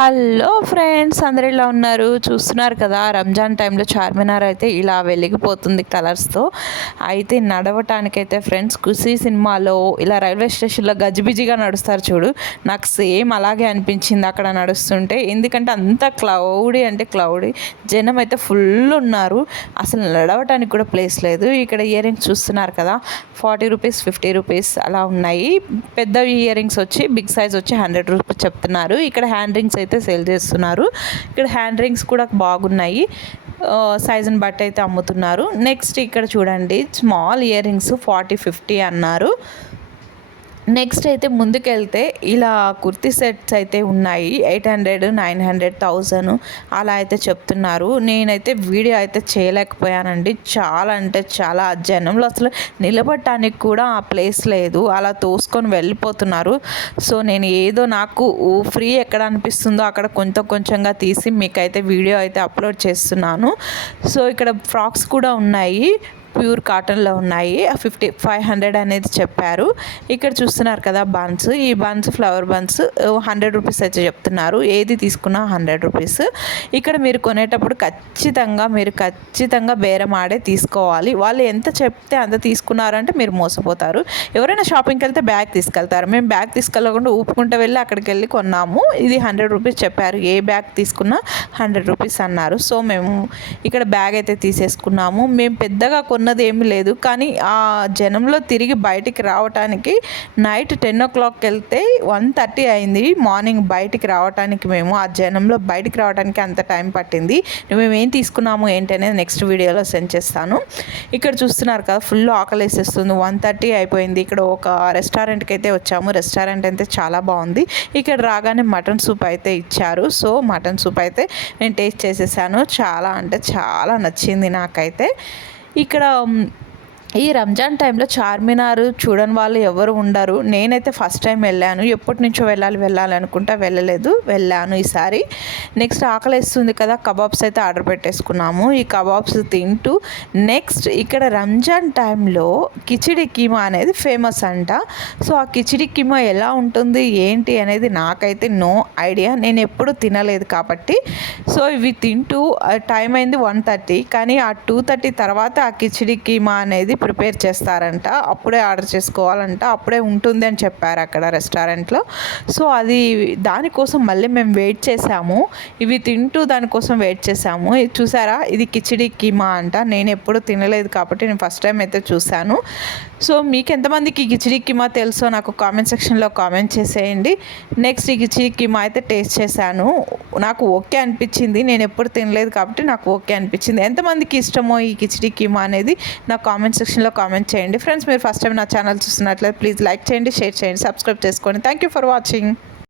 Hello friends అందరు ఇలా ఉన్నారు? చూస్తున్నారు కదా రంజాన్ టైంలో చార్మినార్ అయితే ఇలా వెలిగిపోతుంది కలర్స్తో అయితే నడవటానికైతే ఫ్రెండ్స్ ఖుషీ సినిమాలో ఇలా రైల్వే స్టేషన్లో గజిబిజిగా నడుస్తారు చూడు. నాకు సేమ్ అలాగే అనిపించింది అక్కడ నడుస్తుంటే. ఎందుకంటే అంత క్లౌడీ అంటే క్లౌడీ జనం అయితే ఫుల్ ఉన్నారు. అసలు నడవటానికి కూడా ప్లేస్ లేదు. ఇక్కడ ఇయర్ రింగ్స్ చూస్తున్నారు కదా ఫార్టీ రూపీస్ ఫిఫ్టీ రూపీస్ అలా ఉన్నాయి. పెద్ద ఇయర్ రింగ్స్ వచ్చి బిగ్ సైజ్ వచ్చి హండ్రెడ్ రూపీస్ చెప్తున్నారు. ఇక్కడ హ్యాండ్ రింగ్స్ అయితే సేల్ చేస్తున్నారు. ఇక్కడ హ్యాండ్ రింగ్స్ కూడా బాగున్నాయి. సైజుని బట్టి అయితే అమ్ముతున్నారు. నెక్స్ట్ ఇక్కడ చూడండి small ear rings forty fifty అన్నారు. నెక్స్ట్ అయితే ముందుకెళ్తే ఇలా కుర్తీ సెట్స్ అయితే ఉన్నాయి. Eight hundred nine hundred thousand అలా అయితే చెప్తున్నారు. నేనైతే వీడియో అయితే చేయలేకపోయానండి. చాలా అంటే చాలా ఆ జనంలో అసలు నిలబడటానికి కూడా ఆ ప్లేస్ లేదు. అలా తోసుకొని వెళ్ళిపోతున్నారు. సో నేను ఏదో నాకు ఫ్రీ ఎక్కడ అనిపిస్తుందో అక్కడ కొంచెం కొంచెంగా తీసి మీకైతే వీడియో అయితే అప్లోడ్ చేస్తున్నాను. సో ఇక్కడ ఫ్రాక్స్ కూడా ఉన్నాయి. ప్యూర్ కాటన్లో ఉన్నాయి. ఫిఫ్టీ ఫైవ్ హండ్రెడ్ అనేది చెప్పారు. ఇక్కడ చూస్తున్నారు కదా బన్స్. ఈ buns flower buns hundred rupees అయితే చెప్తున్నారు. ఏది తీసుకున్నా హండ్రెడ్ రూపీస్. ఇక్కడ మీరు కొనేటప్పుడు ఖచ్చితంగా మీరు ఖచ్చితంగా బేరం ఆడే తీసుకోవాలి. వాళ్ళు ఎంత చెప్తే అంత తీసుకున్నారంటే మీరు మోసపోతారు. ఎవరైనా షాపింగ్కి వెళ్తే బ్యాగ్ తీసుకెళ్తారు. మేము బ్యాగ్ తీసుకెళ్ళకుండా ఊపుకుంటూ వెళ్ళి అక్కడికి వెళ్ళి కొన్నాము. ఇది హండ్రెడ్ రూపీస్ చెప్పారు. ఏ బ్యాగ్ తీసుకున్నా హండ్రెడ్ రూపీస్ అన్నారు. సో మేము ఇక్కడ బ్యాగ్ అయితే తీసేసుకున్నాము. మేము పెద్దగా కొన్న ఉన్నది ఏమీ లేదు. కానీ ఆ జనంలో తిరిగి బయటికి రావటానికి నైట్ టెన్ ఓ క్లాక్కి వెళ్తే వన్ థర్టీ అయింది మార్నింగ్ బయటికి రావటానికి మేము. ఆ జనంలో బయటికి రావడానికి అంత టైం పట్టింది. మేము ఏం తీసుకున్నాము ఏంటి అనేది నెక్స్ట్ వీడియోలో సెండ్ చేస్తాను. ఇక్కడ చూస్తున్నారు కదా ఫుల్ ఆకలి వేసేస్తుంది వన్ థర్టీ అయిపోయింది. ఇక్కడ ఒక రెస్టారెంట్కి అయితే వచ్చాము. రెస్టారెంట్ అయితే చాలా బాగుంది. ఇక్కడ రాగానే మటన్ సూప్ అయితే ఇచ్చారు. సో మటన్ సూప్ అయితే నేను టేస్ట్ చేసేసాను. చాలా అంటే చాలా నచ్చింది నాకైతే. ఇక్కడ ఈ రంజాన్ టైంలో చార్మినార్ చూడని వాళ్ళు ఎవరు ఉండరు. నేనైతే ఫస్ట్ టైం వెళ్ళాను. ఎప్పటి నుంచో వెళ్ళాలి వెళ్ళాలి అనుకుంటా వెళ్ళలేదు. వెళ్ళాను ఈసారి. నెక్స్ట్ ఆకలి వేస్తుంది కదా కబాబ్స్ అయితే ఆర్డర్ పెట్టేసుకున్నాము. ఈ కబాబ్స్ తింటూ నెక్స్ట్ ఇక్కడ రంజాన్ టైంలో కిచిడి కీమా అనేది ఫేమస్ అంట. సో ఆ కిచిడి కీమా ఎలా ఉంటుంది ఏంటి అనేది నాకైతే నో ఐడియా. నేను ఎప్పుడు తినలేదు కాబట్టి. సో ఇవి తింటూ టైం అయింది వన్ థర్టీ. కానీ ఆ టూ థర్టీ తర్వాత ఆ కిచిడి కీమా అనేది ప్రిపేర్ చేస్తారంట. అప్పుడే ఆర్డర్ చేసుకోవాలంట. అప్పుడే ఉంటుంది అని చెప్పారు అక్కడ రెస్టారెంట్లో. సో అది దానికోసం మళ్ళీ మేము వెయిట్ చేసాము ఇవి తింటూ దానికోసం వెయిట్ చేసాము ఇది చూసారా? ఇది కిచిడి కీమా అంట. నేను ఎప్పుడు తినలేదు కాబట్టి నేను ఫస్ట్ టైం అయితే చూశాను. సో మీకు ఎంతమందికి కిచిడి కీమా తెలుసో నాకు కామెంట్ సెక్షన్లో కామెంట్ చేసేయండి. నెక్స్ట్ ఈ కిచిడి కీమా అయితే టేస్ట్ చేశాను. నాకు ఓకే అనిపించింది. నేను ఎప్పుడు తినలేదు కాబట్టి నాకు ఓకే అనిపించింది. ఎంతమందికి ఇష్టమో ఈ కిచిడి కీమా అనేది నా కామెంట్ సెక్షన్ సెక్షన్లో కామెంట్ చేయండి. ఫ్రెండ్స్ మీరు ఫస్ట్ టైం నా ఛానల్ చూస్తున్నట్లయితే ప్లీజ్ లైక్ చేయండి షేర్ చేయండి సబ్స్క్రైబ్ చేసుకోండి థ్యాంక్ యూ ఫర్ వాచింగ్